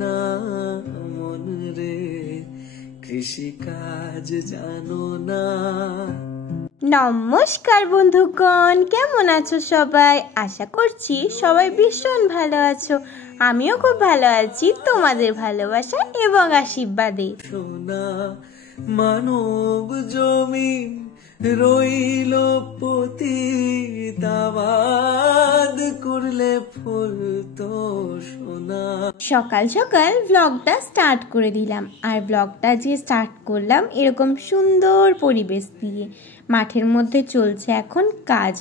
না মন রে, কৃষি কাজ জানো না। নমস্কার বন্ধুগণ, কেমন আছো সবাই? আশা করছি সবাই ভীষণ ভালো আছো। আমিও খুব ভালো আছি তোমাদের ভালোবাসা এবং আশীর্বাদে। সোনা মানব জমিন রইল পতিত, আবাদ করলে ফুল তো সোনা। সকাল সকাল ব্লগটা স্টার্ট করে দিলাম, আর ব্লগটা যে স্টার্ট করলাম এরকম সুন্দর পরিবেশ দিয়ে। মাঠের মধ্যে চলছে এখন কাজ,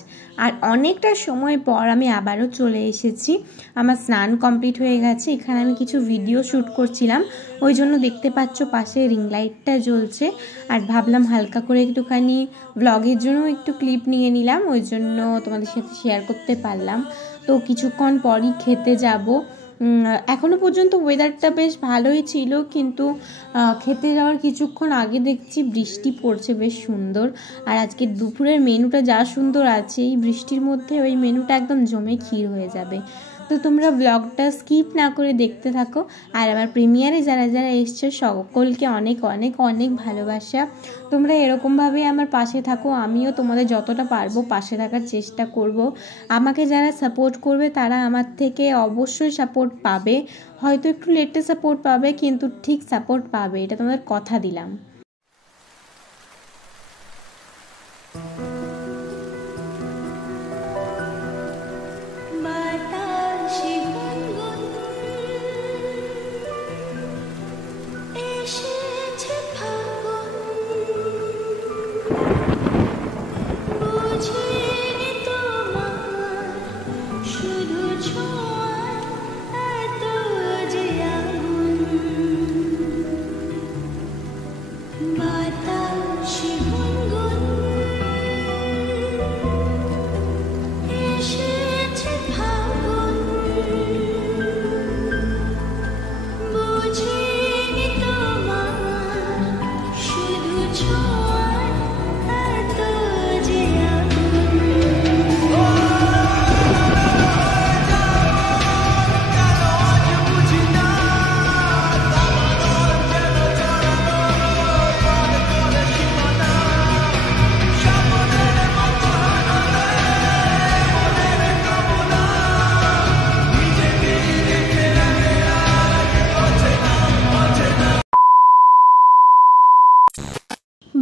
আর অনেকটা সময় পর আমি আবারও চলে এসেছি। আমার স্নান কমপ্লিট হয়ে গেছে। এখানে আমি কিছু ভিডিও শ্যুট করছিলাম, ওই জন্য দেখতে পাচ্ছ পাশে রিং লাইটটা জ্বলছে। আর ভাবলাম হালকা করে একটুখানি ব্লগের জন্য একটু ক্লিপ নিয়ে নিলাম, ওই জন্য তোমাদের সাথে শেয়ার করতে পারলাম। তো কিছুক্ষণ পরই খেতে যাব। এখনও পর্যন্ত ওয়েদারটা বেশ ভালোই ছিল, কিন্তু খেতে যাওয়ার কিছুক্ষণ আগে দেখছি বৃষ্টি পড়ছে বেশ সুন্দর। আর আজকে দুপুরের মেনুটা যা সুন্দর আছে, এই বৃষ্টির মধ্যে ওই মেনুটা একদম জমে ক্ষীর হয়ে যাবে। তো তোমরা ব্লগটা স্কিপ না করে দেখতে থাকো। আর আমার প্রিমিয়ারে যারা যারা এসছো সকলকে অনেক অনেক অনেক ভালোবাসা। তোমরা এরকমভাবে আমার পাশে থাকো, আমিও তোমাদের যতটা পারবো পাশে থাকার চেষ্টা করব। আমাকে যারা সাপোর্ট করবে তারা আমার থেকে অবশ্যই সাপোর্ট পাবে, হয়তো একটু লেটে সাপোর্ট পাবে, কিন্তু ঠিক সাপোর্ট পাবে, এটা তোমাদের কথা দিলাম।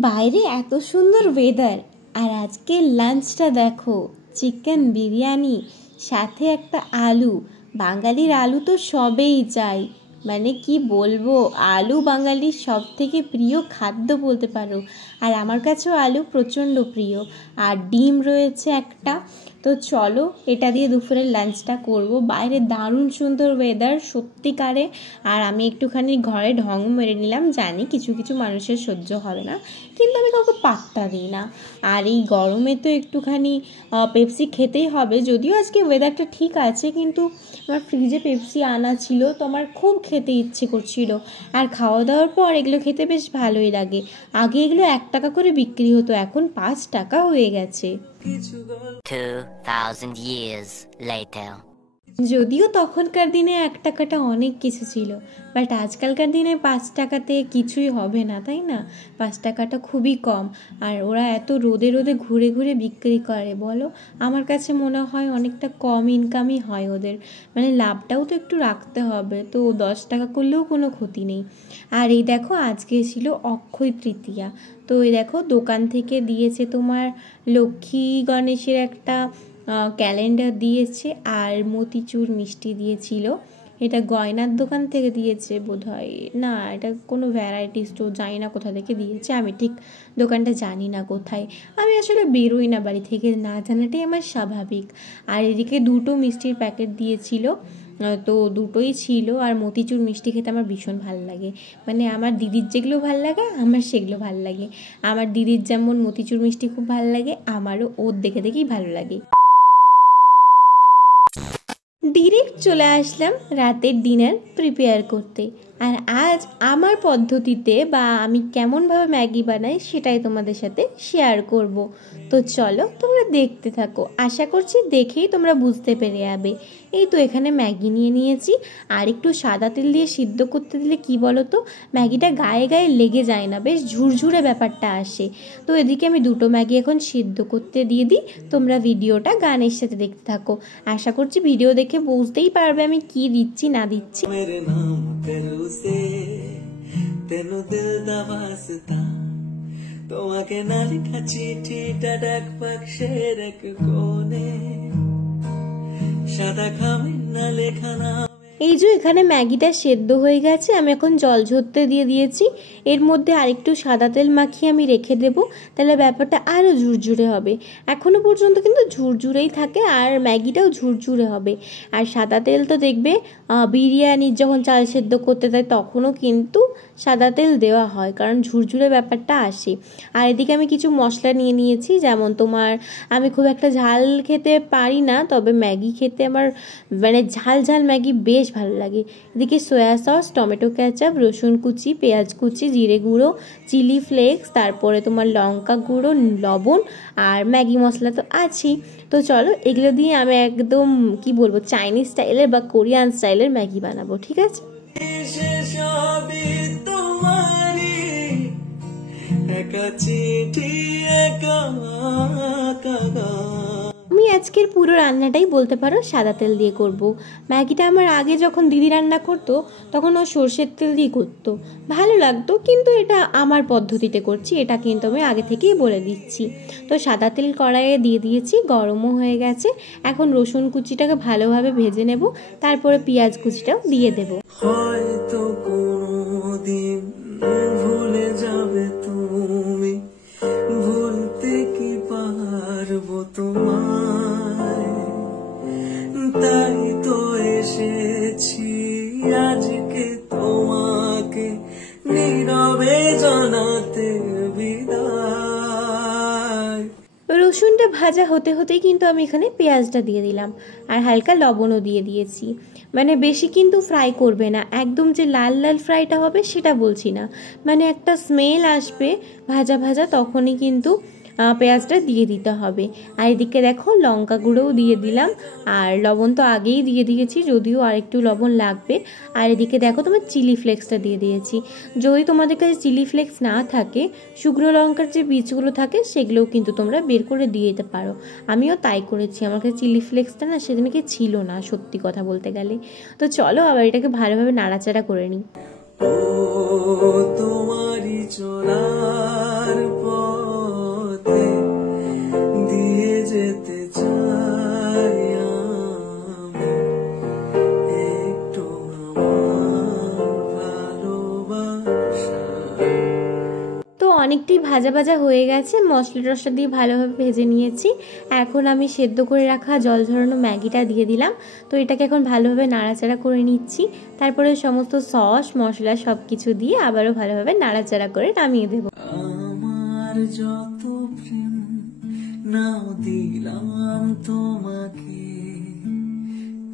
বাইরে এত সুন্দর ওয়েদার, আর আজকে লাঞ্চটা দেখো, চিকেন বিরিয়ানি সাথে একটা আলু। বাঙালির আলু তো সবেই চাই, মানে কি বলবো, আলু বাঙালির সব থেকে প্রিয় খাদ্য বলতে পারো। আর আমার কাছেও আলু প্রচণ্ড প্রিয়। আর ডিম রয়েছে একটা। তো চলো এটা দিয়ে দুপুরের লাঞ্চটা করব। বাইরে দারুণ সুন্দর ওয়েদার সত্যিকারে। আর আমি একটুখানি ঘরে ঢং মেরে নিলাম, জানি কিছু কিছু মানুষের সহ্য হবে না, কিন্তু আমি কাউকে পাত্তা দিই না। আর এই গরমে তো একটুখানি পেপসি খেতেই হবে। যদিও আজকে ওয়েদারটা ঠিক আছে, কিন্তু আমার ফ্রিজে পেপসি আনা ছিল, তো আমার খুব খেতে ইচ্ছে করছিল। আর খাওয়া দাওয়ার পর এগুলো খেতে বেশ ভালোই লাগে। আগে এগুলো 1 টাকা করে বিক্রি হতো, এখন 5 টাকা হয়ে গেছে। 2000 years later. যদিও তখনকার দিনে 1 টাকাটা অনেক কিছু ছিল, বাট আজকালকার দিনে 5 টাকাতে কিছুই হবে না, তাই না? 5 টাকাটা খুবই কম। আর ওরা এত রোদে রোদে ঘুরে ঘুরে বিক্রি করে, বলো, আমার কাছে মনে হয় অনেকটা কম ইনকামই হয় ওদের। মানে লাভটাও তো একটু রাখতে হবে, তো 10 টাকা করলেও কোনো ক্ষতি নেই। আর এই দেখো আজকে ছিল অক্ষয় তৃতীয়া, তো এই দেখো দোকান থেকে দিয়েছে তোমার লক্ষ্মী গণেশের একটা ক্যালেন্ডার দিয়েছে, আর মতিচুর মিষ্টি দিয়েছিল। এটা গয়নার দোকান থেকে দিয়েছে বোধহয়, না এটা কোনো ভ্যারাইটি স্টোর, জানি না কোথা থেকে দিয়েছে, আমি ঠিক দোকানটা জানি না কোথায়। আমি আসলে বেরোই না বাড়ি থেকে, না জানাটাই আমার স্বাভাবিক। আর এদিকে 2টো মিষ্টির প্যাকেট দিয়েছিল, তো দুটোই ছিল। আর মতিচুর মিষ্টি খেতে আমার ভীষণ ভালো লাগে, মানে আমার দিদির যেগুলো ভালো লাগে আমার সেগুলো ভালো লাগে। আমার দিদির যেমন মতিচুর মিষ্টি খুব ভালো লাগে, আমারও ওর দেখে দেখেই ভালো লাগে। ডিরেক্ট চলে আসলাম রাতের ডিনার প্রিপেয়ার করতে। আর আজ আমার পদ্ধতিতে বা আমি কেমনভাবে ম্যাগি বানাই সেটাই তোমাদের সাথে শেয়ার করব। তো চলো তোমরা দেখতে থাকো, আশা করছি দেখেই তোমরা বুঝতে পেরে যাবে। এই তো এখানে ম্যাগি নিয়ে নিয়েছি, আর একটু সাদা তেল দিয়ে সিদ্ধ করতে দিলে কি বলো তো, ম্যাগিটা গায়ে গায়ে লেগে যায় না, বেশ ঝুরঝুরে ব্যাপারটা আসে। তো এদিকে আমি দুটো ম্যাগি এখন সিদ্ধ করতে দিয়ে দিই। তোমরা ভিডিওটা গানের সাথে দেখতে থাকো, আশা করছি ভিডিও দেখে বুঝতেই পারবে আমি কি দিচ্ছি না দিচ্ছি। मेरे नाम तेनू से तेनू दिल दा वास्ता তোমাকে না লেখা চিঠিটা ডাক বাক্সের এক কোণে সাদা খামে না লেখা নাম। এই যে এখানে ম্যাগিটা সেদ্ধ হয়ে গেছে, আমি এখন জল ঝরতে দিয়ে দিয়েছি। এর মধ্যে আরেকটু সাদা তেল মাখিয়ে আমি রেখে দেব, তাহলে ব্যাপারটা আরও ঝুরঝুরে হবে। এখনও পর্যন্ত কিন্তু ঝুরঝুরেই থাকে আর ম্যাগিটাও ঝুরঝুরে হবে। আর সাদা তেল তো দেখবে বিরিয়ানির যখন চাল সেদ্ধ করতে দেয় তখনও কিন্তু সাদা তেল দেওয়া হয়, কারণ ঝুরঝুরে ব্যাপারটা আসে। আর এদিকে আমি কিছু মশলা নিয়ে নিয়েছি, যেমন তোমার আমি খুব একটা ঝাল খেতে পারি না, তবে ম্যাগি খেতে আমার মানে ঝাল ঝাল ম্যাগি বেশ ভালো লাগে। এদিকে সয়া সস, টমেটো কেচাপ, রসুন কুচি, পেঁয়াজ কুচি, জিরে গুঁড়ো, চিলি ফ্লেক্স, তারপরে তোমার লঙ্কা গুঁড়ো, লবণ আর ম্যাগি মশলা তো আছেই। তো চলো এগুলো দিয়ে আমি একদম কি বলবো চাইনিজ স্টাইলের বা কোরিয়ান স্টাইলের ম্যাগি বানাবো, ঠিক আছে? সবই তোমারই একা চিঠি একা আমি আজকের পুরো রান্নাটাই বলতে পারো সাদা তেল দিয়ে করব। ম্যাগিটা আমার আগে যখন দিদি রান্না করতো তখন ও সর্ষের তেল দিয়ে করতো, ভালো লাগতো, কিন্তু এটা আমার পদ্ধতিতে করছি, এটা কিন্তু আমি আগে থেকেই বলে দিচ্ছি। তো সাদা তেল কড়াইয়ে দিয়ে দিয়েছি, গরমও হয়ে গেছে। এখন রসুন কুচিটাকে ভালোভাবে ভেজে নেব, তারপরে পেঁয়াজ কুচিটাও দিয়ে দেবো। হয়তো কোনোদিন ভুলে যাবে তুমি, ভুলতে কি পারবো তোমায়, তাই তো এসেছি আজকে তোমাকে নীরবে জানাতে বিদায়। রসুনটা ভাজা হতে হতেই কিন্তু আমি এখানে পেঁয়াজটা দিয়ে দিলাম, আর হালকা লবণও দিয়ে দিয়েছি। মানে বেশি কিন্তু ফ্রাই করবে না, একদম যে লাল লাল ফ্রাইটা হবে সেটা বলছি না, মানে একটা স্মেল আসবে ভাজা ভাজা, তখনই কিন্তু পেঁয়াজটা দিয়ে দিতে হবে। আর এদিকে দেখো লঙ্কা গুঁড়োও দিয়ে দিলাম, আর লবণ তো আগেই দিয়ে দিয়েছি, যদিও আর একটু লবণ লাগবে। আর এদিকে দেখো তোমার চিলি ফ্লেক্সটা দিয়ে দিয়েছি। যদি তোমাদের কাছে চিলি ফ্লেক্স না থাকে, শুকনো লঙ্কার যে বীজগুলো থাকে সেগুলোও কিন্তু তোমরা বের করে দিয়ে দিতে পারো। আমিও তাই করেছি, আমার কাছে চিলি ফ্লেক্সটা না সেদিনকে ছিল না, সত্যি কথা বলতে গেলে। তো চলো আবার এটাকে ভালোভাবে নাড়াচাড়া করে নিই। ও তোমারই চলার পথে দিয়ে যেতে চাই আমি একটু আমার ভালোবাসা। তো অনেকটাই ভাজা ভাজা হয়ে গেছে, মশলা টশলা দিয়ে ভালোভাবে ভেজে নিয়েছি। এখন আমি সেদ্ধ করে রাখা জল ঝরানো ম্যাগিটা দিয়ে দিলাম। তো এটাকে এখন ভালোভাবে নাড়াচাড়া করে নিচ্ছি, তারপরে সমস্ত সস মশলা সব কিছু দিয়ে আবারও ভালোভাবে নাড়াচাড়া করে নামিয়ে দেবো। আমার যত প্রেম নাও দিলাম তোমাকে,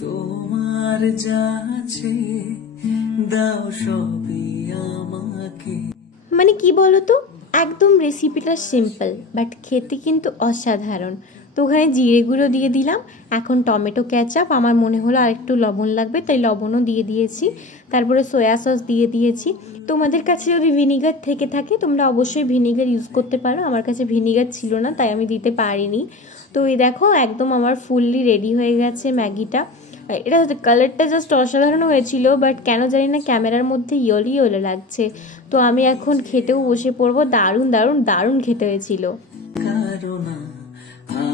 তোমার যা আছে দাও সবই আমাকে। মানে কি বলতো, একদম রেসিপিটা সিম্পল বাট খেতে কিন্তু অসাধারণ। তো ওখানে জিরে গুঁড়ো দিয়ে দিলাম, এখন টমেটো কেচাপ, আমার মনে হলো আরেকটু লবণ লাগবে তাই লবণও দিয়ে দিয়েছি, তারপরে সয়া সস দিয়ে দিয়েছি। তোমাদের কাছে যদি ভিনিগার থেকে থাকে তোমরা অবশ্যই ভিনিগার ইউজ করতে পারো, আমার কাছে ভিনিগার ছিল না তাই আমি দিতে পারিনি। তো এই দেখো একদম আমার ফুললি রেডি হয়ে গেছে ম্যাগিটা। এটা কালারটা জাস্ট অসাধারণ হয়েছিল, বাট কেন জানি না ক্যামেরার মধ্যে ইয়েলো ইয়েলো লাগছে। তো আমি এখন খেতেও বসে পড়বো, দারুণ দারুণ দারুণ খেতে হয়েছিল। কারণ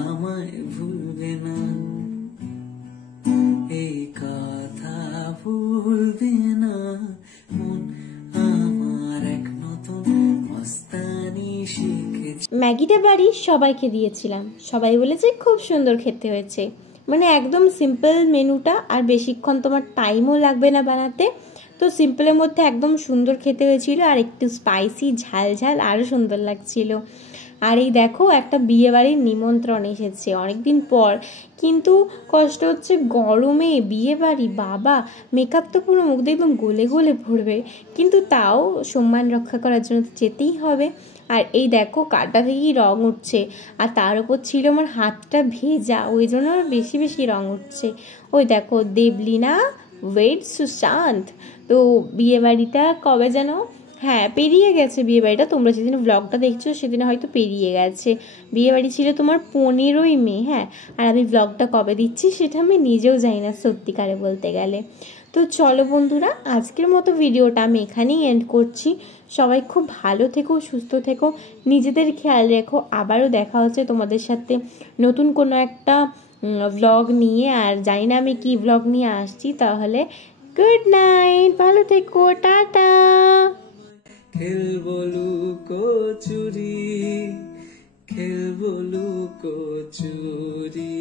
আমায় ভুলবে না, এই কথা ভুলবে না মন আমার, এক নতুন মস্তানি শিখেছে। ম্যাগিটা বাড়ির সবাইকে দিয়েছিলাম, সবাই বলেছে খুব সুন্দর খেতে হয়েছে। মানে একদম সিম্পল মেনুটা, আর বেশিক্ষণ তোমার টাইমও লাগবে না বানাতে। তো সিম্পলের মধ্যে একদম সুন্দর খেতে হয়েছিল, আর একটু স্পাইসি ঝাল ঝাল আরও সুন্দর লাগছিল। আর এই দেখো একটা বিয়ে বাড়ির নিমন্ত্রণ এসেছে অনেকদিন পর, কিন্তু কষ্ট হচ্ছে গরমে বিয়ে বাড়ি, বাবা মেকআপ তো পুরো মুখ দিয়ে একদম গলে গলে পড়বে, কিন্তু তাও সম্মান রক্ষা করার জন্য তো যেতেই হবে। আর এই দেখো কাটা থেকেই রং উঠছে, আর তার উপর ছিল আমার হাতটা ভেজা, ওই জন্য আর বেশি বেশি রং উঠছে। ওই দেখো দেবলীনা ওয়েট সুশান্ত। তো বিয়েবাড়িটা কবে যেন, হ্যাঁ পেরিয়ে গেছে বিয়েবাড়িটা, তোমরা যেদিন ব্লগটা দেখছো সেদিন হয়তো পেরিয়ে গেছে। বিয়েবাড়ি ছিল তোমার 15ই মে, হ্যাঁ। আর আমি ব্লগটা কবে দিচ্ছি সেটা আমি নিজেও জানি না সত্যিকারে বলতে গেলে। তো চলো বন্ধুরা, আজকের মতো ভিডিওটা আমি এখানেই এন্ড করছি। সবাই খুব ভালো থেকো, সুস্থ থেকো, নিজেদের খেয়াল রেখো। আবারও দেখা হচ্ছে তোমাদের সাথে নতুন কোনো একটা ব্লগ নিয়ে। আর জানি না আমি কি ব্লগ নিয়ে আসছি, তাহলে গুড নাইট, ভালো থেকো, টাটা। খেলবো লুকোচুরি, খেলবো লুকোচুরি।